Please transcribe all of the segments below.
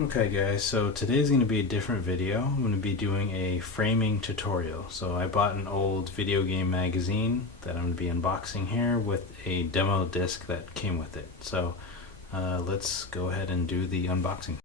Okay guys, so today's going to be a different video. I'm going to be doing a framing tutorial. So I bought an old video game magazine that I'm going to be unboxing here with a demo disc that came with it. So let's go ahead and do the unboxing.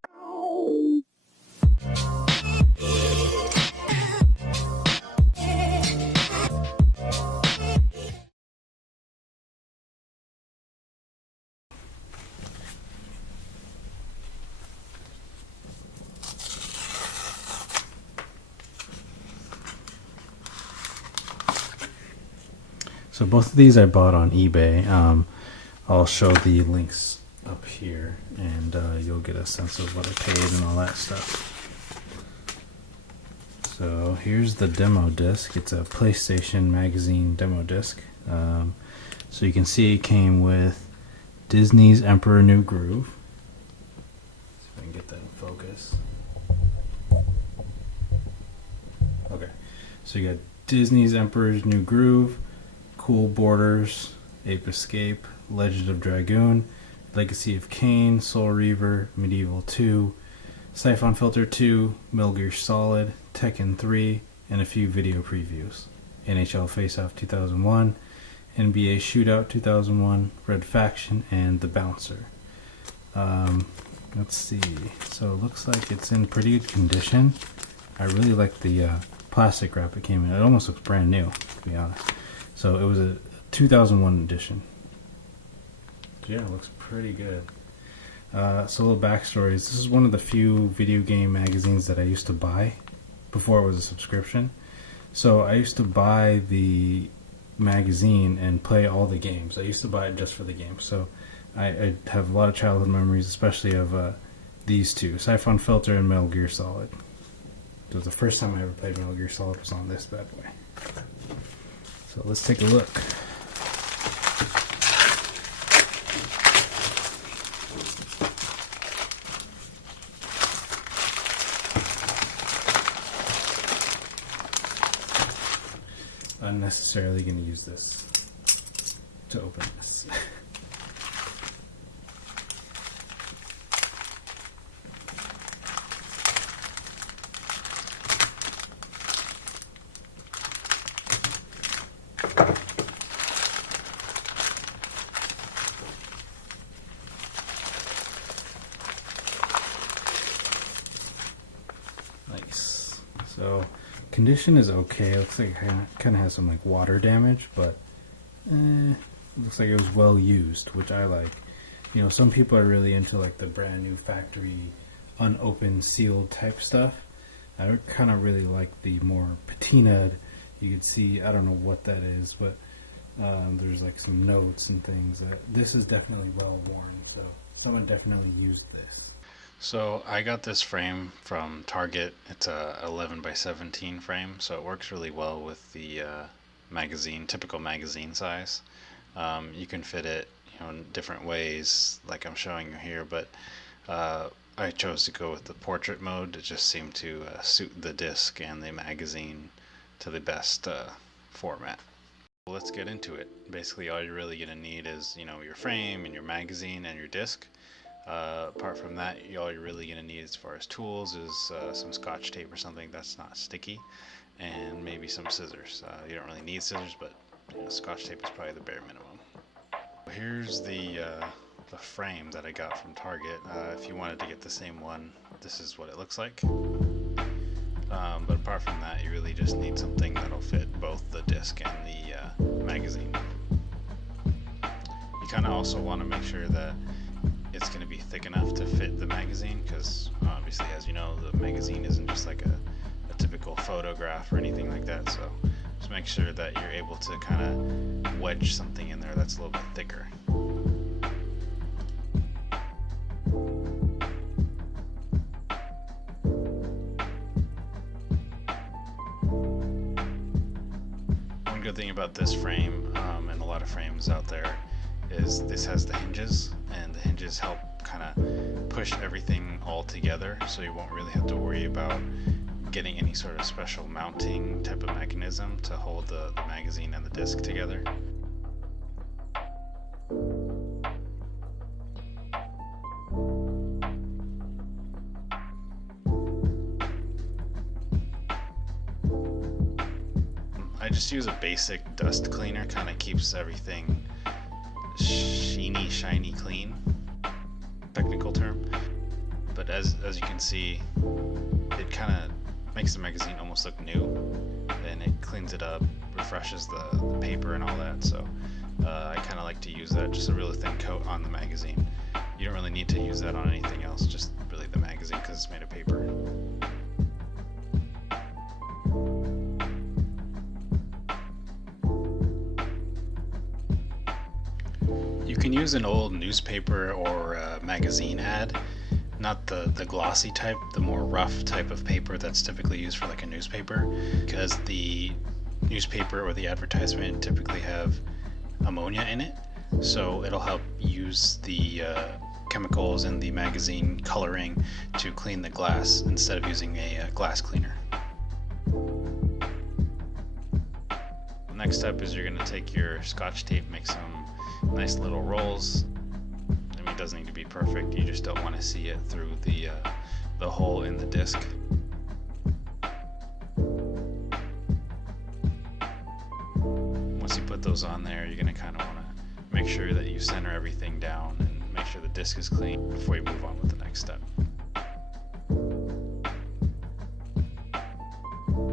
So both of these I bought on eBay. I'll show the links up here and you'll get a sense of what I paid and all that stuff. So here's the demo disc. It's a PlayStation magazine demo disc. So you can see it came with Disney's Emperor New Groove. See if I can get that in focus. Okay, so you got Disney's Emperor's New Groove, Cool Borders, Ape Escape, Legend of Dragoon, Legacy of Kain, Soul Reaver, Medieval 2, Siphon Filter 2, Metal Gear Solid, Tekken 3, and a few video previews. NHL Face-Off 2001, NBA Shootout 2001, Red Faction, and The Bouncer. Let's see. So it looks like it's in pretty good condition. I really like the plastic wrap it came in. It almost looks brand new, to be honest. So it was a 2001 edition. Yeah, it looks pretty good. So a little backstory is this is one of the few video game magazines that I used to buy before it was a subscription. So I used to buy the magazine and play all the games. I used to buy it just for the games. So I have a lot of childhood memories, especially of these two, Siphon Filter and Metal Gear Solid. It was the first time I ever played Metal Gear Solid was on this bad boy. So let's take a look. Unnecessarily going to use this to open this. Nice. So condition is okay. It looks like it kind of has some like water damage, but it looks like it was well used, which I like. You know, some people are really into like the brand new factory, unopened, sealed type stuff. I kind of really like the more patinaed. You can see, I don't know what that is, but there's like some notes and things. This is definitely well worn, so someone definitely used this. So I got this frame from Target. It's a 11 by 17 frame, so it works really well with the magazine, typical magazine size. You can fit it, in different ways, like I'm showing you here. But I chose to go with the portrait mode. It just seemed to suit the disc and the magazine to the best format. Let's get into it. Basically, all you're really gonna need is your frame and your magazine and your disc. Apart from that, all you're really going to need as far as tools is some scotch tape or something that's not sticky, and maybe some scissors. You don't really need scissors, but scotch tape is probably the bare minimum. Here's the frame that I got from Target. If you wanted to get the same one, this is what it looks like. But apart from that, you really just need something that'll fit both the disc and the magazine. You kind of also want to make sure that it's going to be thick enough to fit the magazine, because obviously, as you know, the magazine isn't just like a typical photograph or anything like that. So just make sure that you're able to kind of wedge something in there that's a little bit thicker. One good thing about this frame, and a lot of frames out there, is this has the hinges, and the hinges help kind of push everything all together, so you won't really have to worry about getting any sort of special mounting type of mechanism to hold the magazine and the disc together. I just use a basic dust cleaner, kind of keeps everything shiny clean, technical term. But as you can see, it kind of makes the magazine almost look new, and it cleans it up, refreshes the paper and all that. So I kind of like to use that, just a really thin coat on the magazine. You don't really need to use that on anything else, just really the magazine because it's made of paper. You can use an old newspaper or magazine ad, not the glossy type, the more rough type of paper that's typically used for like a newspaper, because the newspaper or the advertisement typically have ammonia in it, so it'll help use the chemicals in the magazine coloring to clean the glass instead of using a glass cleaner. The next step is you're going to take your Scotch tape, make some nice little rolls. I mean, it doesn't need to be perfect, you just don't want to see it through the hole in the disc. Once you put those on there, you're going to kind of want to make sure that you center everything down and make sure the disc is clean before you move on with the next step.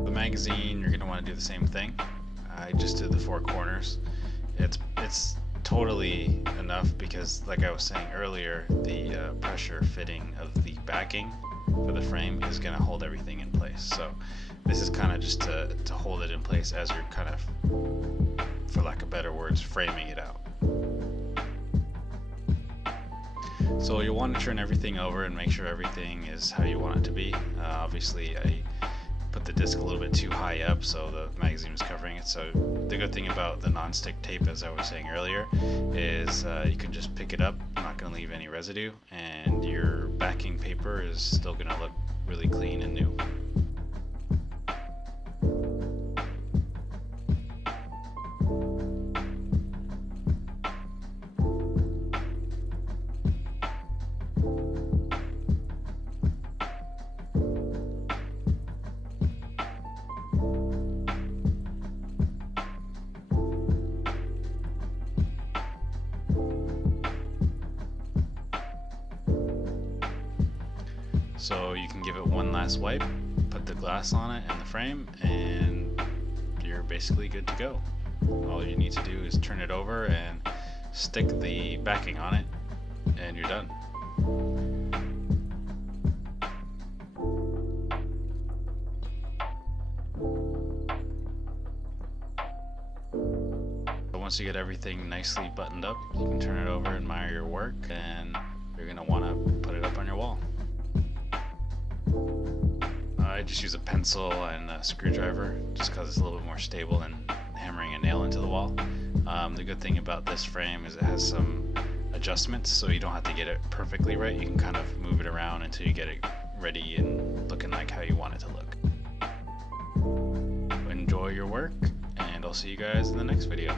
The magazine, you're going to want to do the same thing. I just did the four corners. It's totally enough because, like I was saying earlier, the pressure fitting of the backing for the frame is going to hold everything in place. So this is kind of just to hold it in place as you're kind of, for lack of better words, framing it out. So you'll want to turn everything over and make sure everything is how you want it to be. Obviously I put the disc a little bit too high up so the magazine was covering it. So the good thing about the non-stick tape, as I was saying earlier, is you can just pick it up, not going to leave any residue, and your backing paper is still going to look really clean and new. So you can give it one last wipe, put the glass on it and the frame, and you're basically good to go. All you need to do is turn it over and stick the backing on it, and you're done. Once you get everything nicely buttoned up, you can turn it over, admire your work, and you're going to want to put it up on your wall. I just use a pencil and a screwdriver just because it's a little bit more stable than hammering a nail into the wall. The good thing about this frame is it has some adjustments, so you don't have to get it perfectly right. You can kind of move it around until you get it ready and looking like how you want it to look. Enjoy your work, and I'll see you guys in the next video.